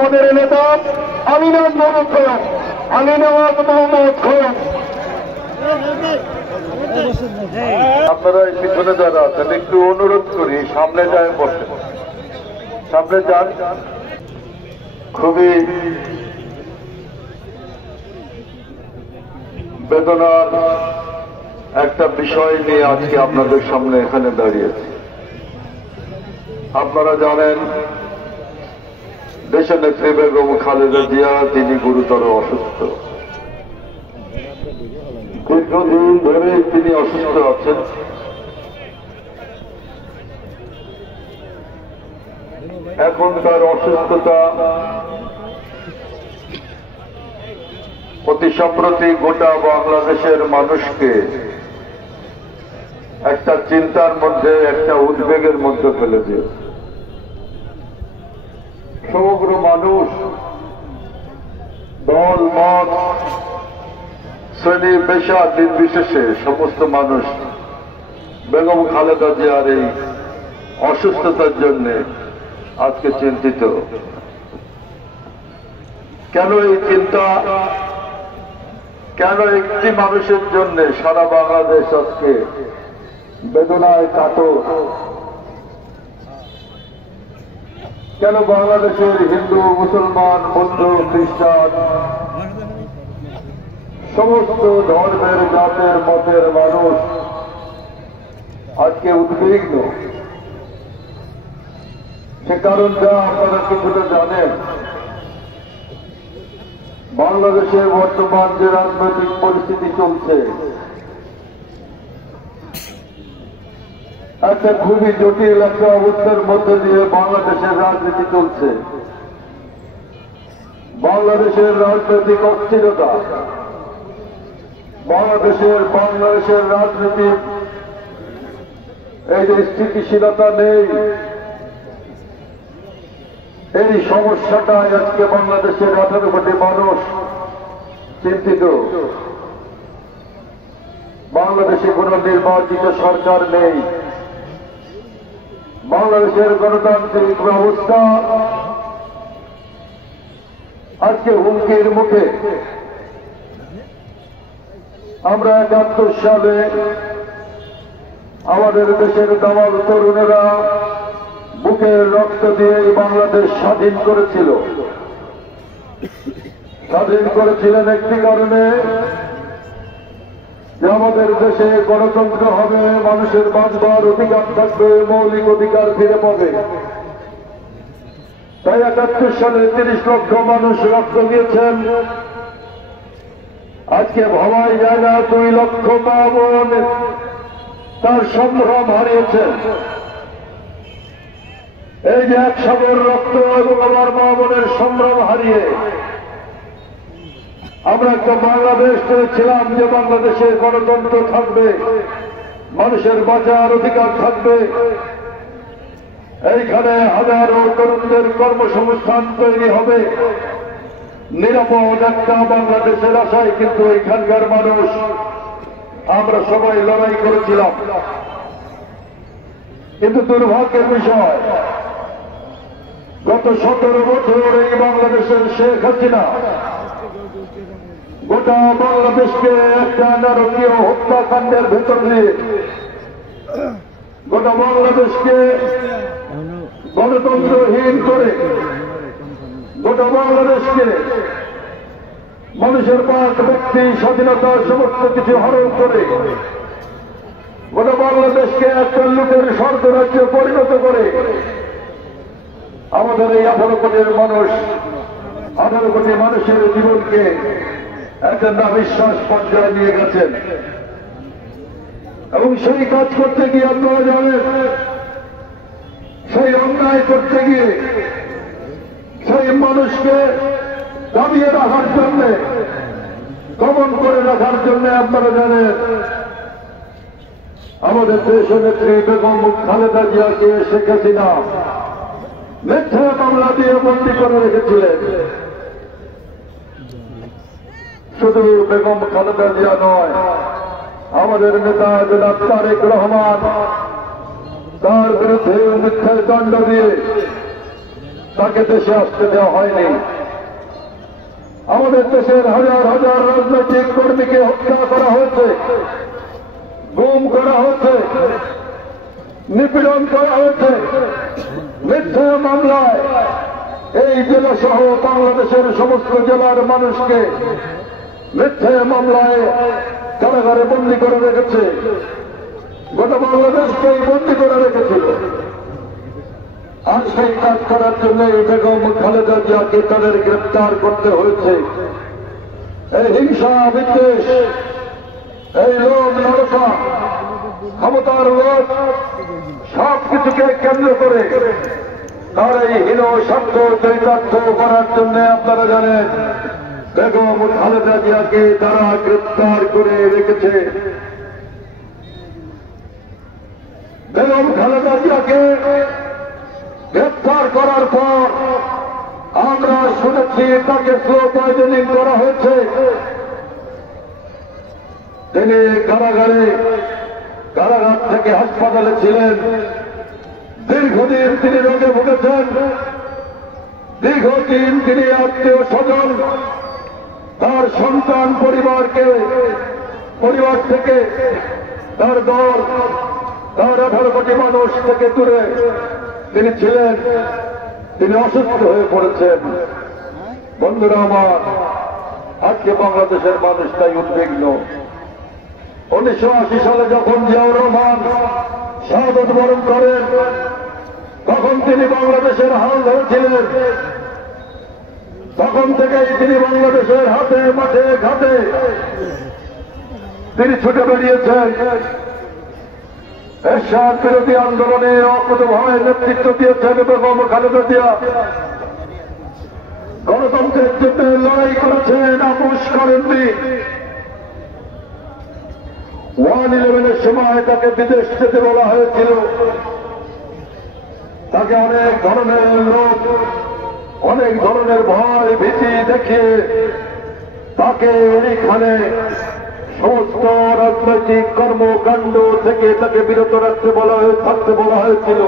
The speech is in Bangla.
আমাদের নেতা আমিনাজ মোহাম্মদ খোয়ম, আলী নওয়াজ মোহাম্মদ খোয়ম। আপনারা এই পিছনে যারা আছেন একটু অনুরোধ করি সামনে যায় বসে, সামনে যান। খুবই বেদনার একটা বিষয় নিয়ে আজকে আপনাদের সামনে এখানে দাঁড়িয়েছি। আপনারা জানেন দেশের নেত্রী বেগম খালেদা জিয়া তিনি গুরুতর অসুস্থ, দীর্ঘদিন ধরে তিনি অসুস্থ আছেন। এখন তার অসুস্থতা অতি সম্প্রতি গোটা বাংলাদেশের মানুষকে একটা চিন্তার মধ্যে, একটা উদ্বেগের মধ্যে ফেলে দিয়েছে। সমগ্র মানুষ, দল মত শ্রেণী পেশা নির্বিশেষে সমস্ত মানুষ বেগম খালেদা জিয়ার এই অসুস্থতার জন্য আজকে চিন্তিত। কেন এই চিন্তা, কেন একটি মানুষের জন্য সারা বাংলাদেশ আজকে বেদনায় কাতর? কেন বাংলাদেশের হিন্দু, মুসলমান, বৌদ্ধ, খ্রিস্টান সমস্ত ধর্মের, জাতের, মতের মানুষ আজকে উদ্বিগ্ন? সে কারণটা আপনারা কিছুটা জানেন। বাংলাদেশের বর্তমান যে রাজনৈতিক পরিস্থিতি চলছে, একটা খুবই জটিল একটা অবস্থার মধ্যে দিয়ে বাংলাদেশের রাজনীতি চলছে। বাংলাদেশের রাজনৈতিক অস্থিরতা, বাংলাদেশের রাজনীতির এই যে স্থিতিশীলতা নেই, এই সমস্যাটাই আজকে বাংলাদেশের 18 কোটি মানুষ চিন্তিত। বাংলাদেশে কোন নির্বাচিত সরকার নেই। বাংলাদেশের গণতান্ত্রিক ব্যবস্থা আজকে হুমকির মুখে। আমরা 71 সালে আমাদের দেশের দামাল তরুণেরা বুকের রক্ত দিয়ে বাংলাদেশ স্বাধীন করেছিল। স্বাধীন করেছিলেন একটি কারণে, যে আমাদের দেশে গণতন্ত্র হবে, মানুষের বাঁচবার অধিকার থাকবে, মৌলিক অধিকার ফিরে পাবে। তাই 71 সালে 30 লক্ষ মানুষ রক্ত দিয়েছেন। আজকে ভাবাই যায় না 2 লক্ষ মা বোন তার সম্ভ্রম হারিয়েছেন। এই যে 1 সাগর রক্ত এবং আমার মা বোনের সম্ভ্রম হারিয়ে আমরা একটা বাংলাদেশ করেছিলাম, যে বাংলাদেশে গণতন্ত্র থাকবে, মানুষের বাঁচার অধিকার থাকবে, এইখানে হাজারো তরুণদের কর্মসংস্থান তৈরি হবে, নিরাপদ একটা বাংলাদেশের আশায় কিন্তু এখানকার মানুষ আমরা সবাই লড়াই করেছিলাম। কিন্তু দুর্ভাগ্যের বিষয়, গত 17 বছর এই বাংলাদেশের শেখ হাসিনা গোটা বাংলাদেশকে একটা নারকীয় হত্যাকাণ্ডের ভেতর দিয়ে, গোটা বাংলাদেশকে গণতন্ত্রহীন করে, গোটা বাংলাদেশকে মানুষের বাক, ব্যক্তি স্বাধীনতা সমস্ত কিছু হরণ করে, গোটা বাংলাদেশকে একটা লুটের স্বর্গরাজ্যে পরিণত করে আমাদের এই 18 কোটির মানুষ, 18 কোটি মানুষের জীবনকে একটা নাবিশ্বাস পর্যায়ে নিয়ে গেছেন। এবং সেই কাজ করতে গিয়ে আপনারা জানেন, সেই অন্যায় করতে গিয়ে, সেই মানুষকে দাবিয়ে রাখার জন্য, দমন করে রাখার জন্য আপনারা জানেন আমাদের দেশ নেত্রী বেগম খালেদা জিয়াকে শেখ হাসিনা মিথ্যা মামলা দিয়ে বন্দী করে রেখেছিলেন। শুধু বেগম খালেদা জিয়া নয়, আমাদের নেতা জনাব তারেক রহমান তার বিরুদ্ধে মিথ্যা দণ্ড দিয়ে তাকে দেশে আসতে দেওয়া হয়নি। আমাদের দেশের হাজার হাজার রাজনৈতিক কর্মীকে হত্যা করা হয়েছে, গুম করা হয়েছে, নিপীড়ন করা হয়েছে। মিথ্যা মামলায় এই জেলা সহ বাংলাদেশের সমস্ত জেলার মানুষকে মিথ্যা মামলায় কারাগারে বন্দী করে রেখেছে, গোটা বাংলাদেশকেই বন্দী করে রেখেছিল। আর সেই কাজ করার জন্য বেগম খালেদা জিয়াকে তাদের গ্রেপ্তার করতে হয়েছে। এই হিংসা, বিদ্বেষ, এই লোভ লালসা, ক্ষমতার লোভ সবকিছুকে কেন্দ্র করে তার এই হীন স্বার্থ চরিতার্থ করার জন্য আপনারা জানেন বেগম খালেদা জিয়াকে তারা গ্রেপ্তার করে রেখেছে। বেগম খালেদা জিয়াকে গ্রেপ্তার করার পর আমরা শুনেছি তাকে স্লো পয়জনিং করা হয়েছে। তিনি কারাগার থেকে হাসপাতালে ছিলেন। দীর্ঘদিন তিনি রোগে ভুগেছেন। দীর্ঘদিন তিনি আত্মীয় স্বজন, তার সন্তান পরিবার থেকে, তার দল, তার 18 কোটি মানুষ থেকে দূরে তিনি ছিলেন। তিনি অসুস্থ হয়ে পড়েছেন। বন্ধুরা আমার, আজকে বাংলাদেশের মানুষ তাই উদ্বিগ্ন। 1980 সালে যখন জিয়াউর রহমান শাহাদত বরণ করেন, তখন তিনি বাংলাদেশের হাল ধরেছিলেন। তখন থেকেই তিনি বাংলাদেশের হাতে মাঠে ঘাটে তিনি ছুটে বেরিয়েছেন। এরশাদ বিরোধী আন্দোলনে অকুতভাবে নেতৃত্ব দিয়েছেন বেগম খালেদা জিয়া। গণতন্ত্রের জন্য লড়াই করেছেন, আপোষ করেননি। 1/11 সময় তাকে বিদেশ যেতে বলা হয়েছিল। তাকে অনেক ধরনের লোক, অনেক ধরনের ভয় ভীতি দেখিয়ে তাকে এইখানে সমস্ত রাজনৈতিক কর্মকাণ্ড থেকে তাকে বিরত থাকতে বলা হয়েছিল।